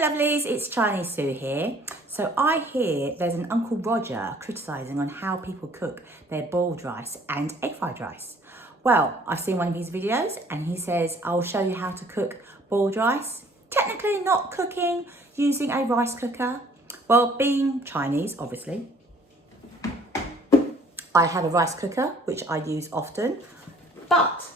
lovelies, it's Chinese Sue here. So I hear there's an Uncle Roger criticising on how people cook their boiled rice and egg fried rice. Well, I've seen one of his videos and he says, I'll show you how to cook boiled rice. Technically not cooking using a rice cooker. Well, being Chinese, obviously, I have a rice cooker, which I use often, but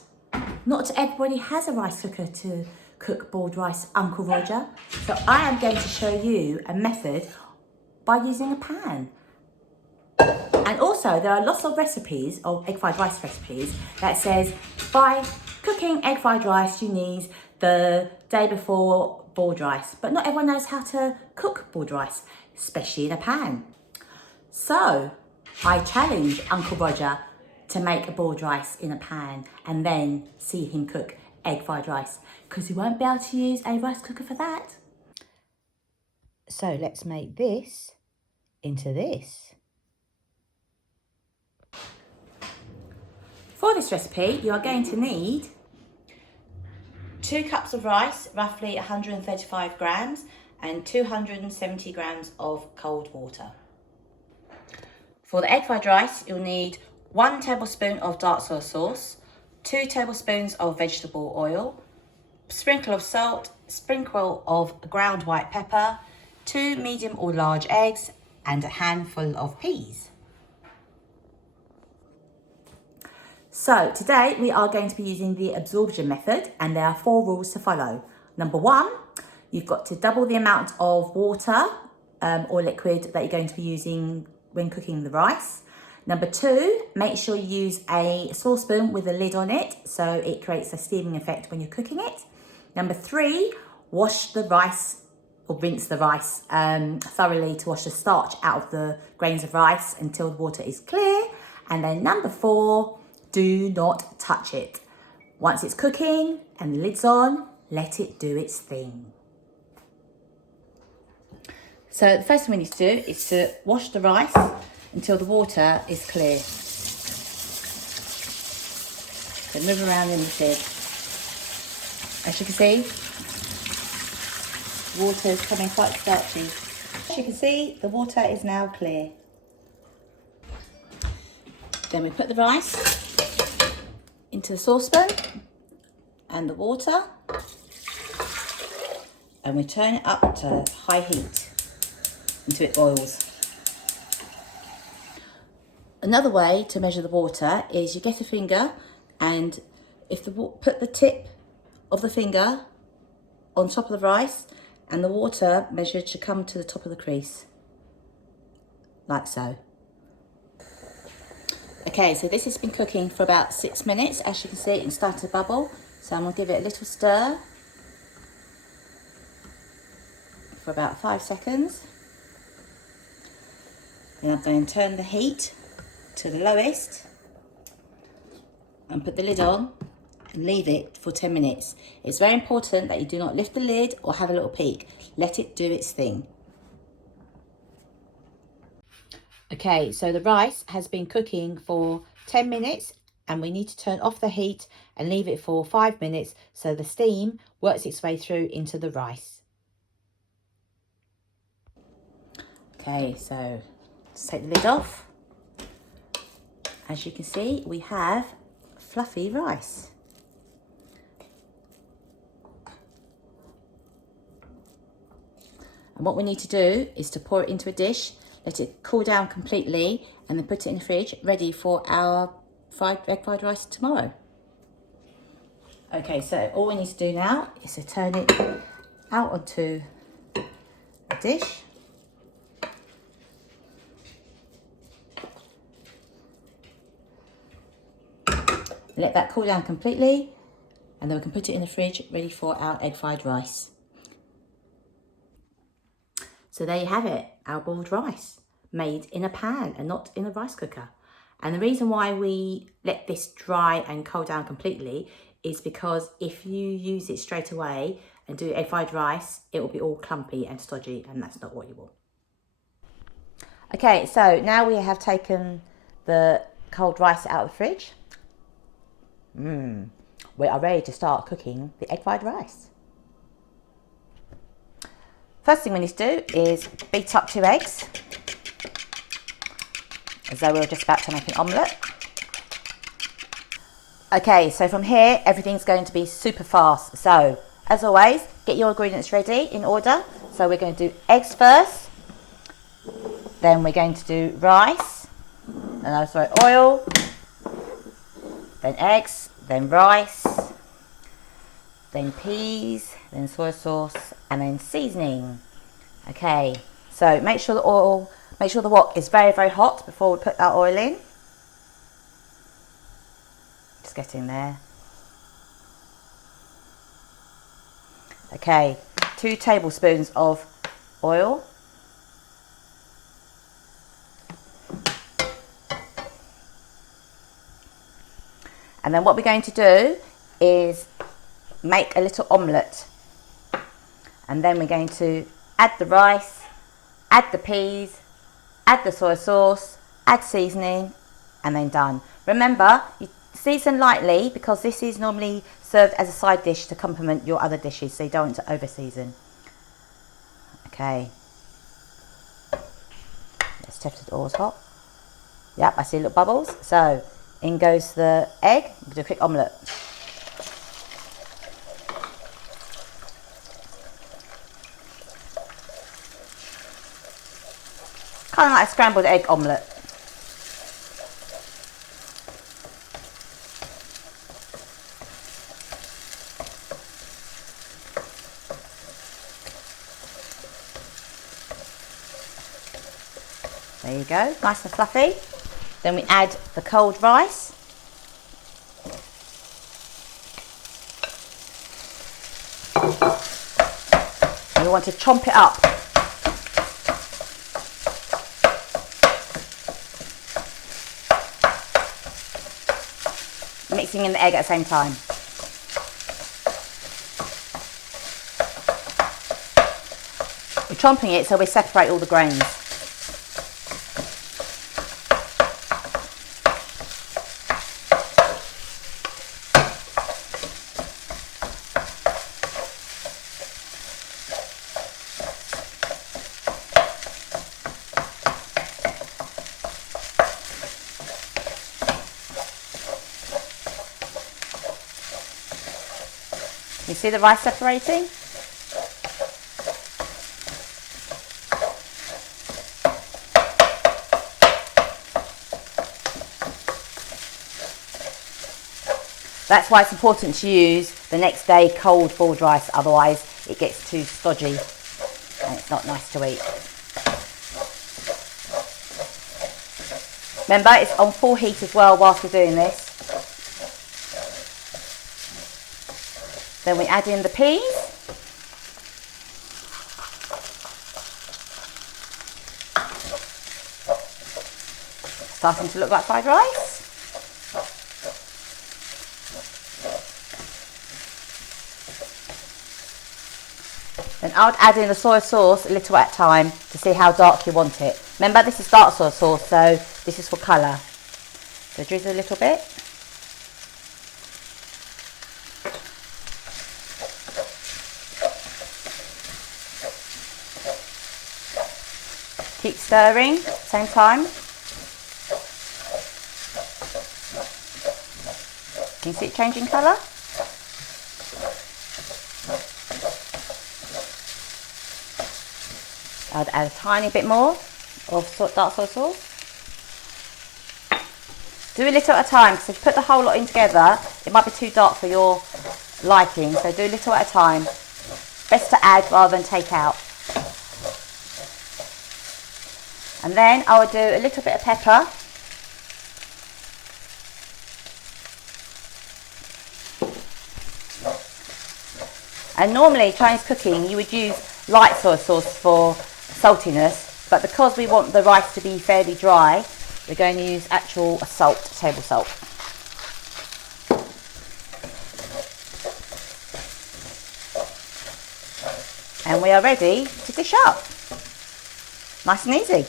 not everybody has a rice cooker to cook boiled rice, Uncle Roger. So I am going to show you a method by using a pan. And also there are lots of recipes of egg fried rice recipes that says by cooking egg fried rice you need the day before boiled rice. But not everyone knows how to cook boiled rice, especially in a pan. So I challenge Uncle Roger to make a boiled rice in a pan and then see him cook egg fried rice, because you won't be able to use a rice cooker for that. So let's make this into this. For this recipe, you are going to need 2 cups of rice, roughly 135 grams, and 270 grams of cold water. For the egg fried rice, you'll need 1 tablespoon of dark soy sauce, 2 tablespoons of vegetable oil, sprinkle of salt, sprinkle of ground white pepper, 2 medium or large eggs, and a handful of peas. So today we are going to be using the absorption method, and there are 4 rules to follow. Number 1, you've got to double the amount of water or liquid that you're going to be using when cooking the rice. Number 2, make sure you use a saucepan with a lid on it so it creates a steaming effect when you're cooking it. Number 3, wash the rice or rinse the rice thoroughly to wash the starch out of the grains of rice until the water is clear. And then number 4, do not touch it. Once it's cooking and the lid's on, let it do its thing. So the first thing we need to do is to wash the rice until the water is clear. So move around in the sieve. As you can see, water is coming quite starchy. As you can see, the water is now clear. Then we put the rice into the saucepan and the water, and we turn it up to high heat until it boils. Another way to measure the water is you get a finger, and put the tip of the finger on top of the rice, and the water measured should come to the top of the crease, like so. Okay, so this has been cooking for about 6 minutes. As you can see, it's starting to bubble. So I'm going to give it a little stir for about 5 seconds. Then I'm going to turn the heat to the lowest and put the lid on and leave it for 10 minutes. It's very important that you do not lift the lid or have a little peek. Let it do its thing. Okay, so the rice has been cooking for 10 minutes and we need to turn off the heat and leave it for 5 minutes so the steam works its way through into the rice. Okay, so let's take the lid off. As you can see, we have fluffy rice. And what we need to do is to pour it into a dish, let it cool down completely, and then put it in the fridge, ready for our egg fried rice tomorrow. Okay, so all we need to do now is to turn it out onto a dish. Let that cool down completely, and then we can put it in the fridge, ready for our egg fried rice. So there you have it, our boiled rice, made in a pan and not in a rice cooker. And the reason why we let this dry and cool down completely is because if you use it straight away and do egg fried rice, it will be all clumpy and stodgy, and that's not what you want. Okay, so now we have taken the cold rice out of the fridge. We are ready to start cooking the egg fried rice. First thing we need to do is beat up 2 eggs, as though we were just about to make an omelette. Okay, so from here, everything's going to be super fast. So, as always, get your ingredients ready in order. So we're going to do eggs first, then we're going to do rice, oil, then eggs, then rice, then peas, then soy sauce, and then seasoning. Okay, so make sure the wok is very, very hot before we put that oil in. Just get in there. Okay, 2 tablespoons of oil. And then what we're going to do is make a little omelette. And then we're going to add the rice, add the peas, add the soy sauce, add seasoning, and then done. Remember, you season lightly because this is normally served as a side dish to complement your other dishes, so you don't want to over season. Okay. Let's test it all hot. Yep, I see little bubbles. So in goes the egg. We'll do a quick omelette. Kind of like a scrambled egg omelette. There you go, nice and fluffy. Then we add the cold rice. And we want to chomp it up. Mixing in the egg at the same time. We're chomping it so we separate all the grains. You see the rice separating? That's why it's important to use the next day cold boiled rice, otherwise it gets too stodgy and it's not nice to eat. Remember, it's on full heat as well whilst we're doing this. Then we add in the peas. Starting to look like fried rice. Then I would add in the soy sauce a little at a time to see how dark you want it. Remember, this is dark soy sauce, so this is for colour. So drizzle a little bit. Keep stirring at the same time. Can you see it changing colour? I'd add a tiny bit more of dark soy sauce. Do a little at a time, because if you put the whole lot in together, it might be too dark for your liking, so do a little at a time. Best to add rather than take out. And then I would do a little bit of pepper. And normally Chinese cooking you would use light soy sauce for saltiness, but because we want the rice to be fairly dry, we're going to use actual salt, table salt. And we are ready to dish up. Nice and easy.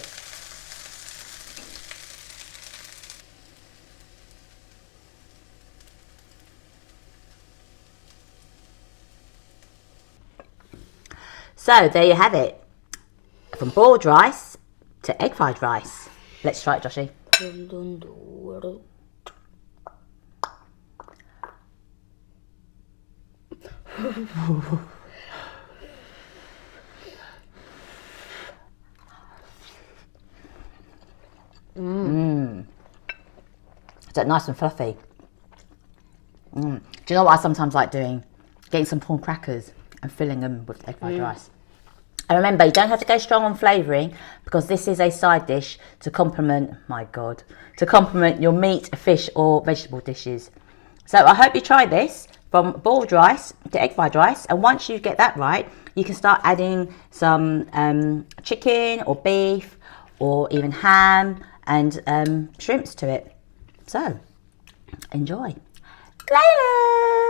So there you have it. From boiled rice to egg fried rice. Let's try it, Joshy. Is that nice and fluffy? Do you know what I sometimes like doing? Getting some prawn crackers and filling them with egg fried rice. And remember, you don't have to go strong on flavouring because this is a side dish to complement, to complement your meat, fish or vegetable dishes. So I hope you try this from boiled rice to egg fried rice. And once you get that right, you can start adding some chicken or beef or even ham and shrimps to it. So, enjoy. Later!